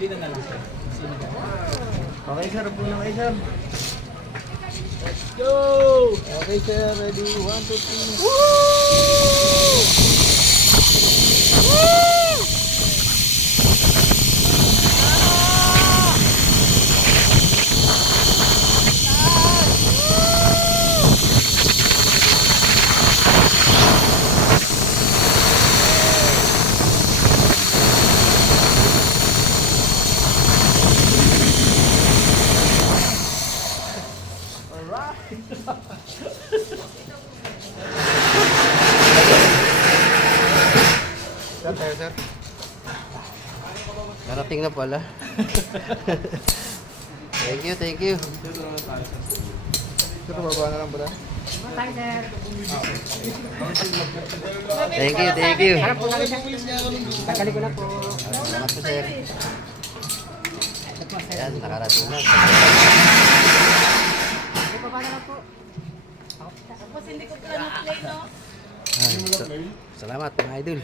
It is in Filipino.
Hindi na lang sir. Sino ba? Okay sir, upo na kayo sir. Let's go! Okay sir, ready? 1, 2, 3. Sir, tayo sir. Narating na pala. Thank you, thank you. Sir, baba na lang ba? Thank you, thank you. Takali ko na po. Salamat po sir. Yan, nakarating na. Baba na lang po. Tapos hindi ko plano play, no? Ay, salamat mga idol.